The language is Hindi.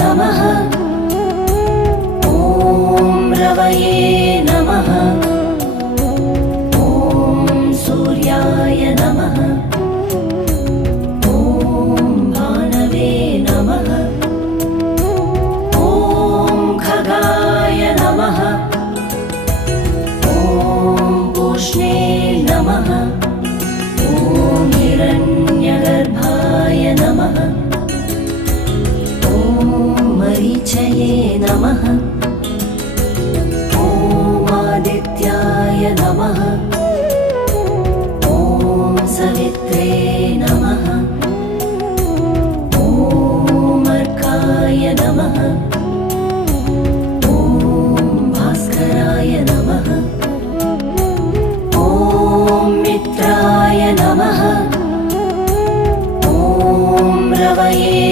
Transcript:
नमः। ॐ रवये नमः। ॐ सूर्याय नमः। ॐ भानवे नमः। ॐ खगाय नमः। ॐ पूष्णे नमः। ॐ हिरण्यगर्भाय नमः। ॐ मरीचये नमः। ॐ आदित्याय नमः। ॐ सवित्रे नमः। ॐ अर्काय नमः। ॐ भास्कराय नमः। ॐ मित्राय नमः। ॐ रवये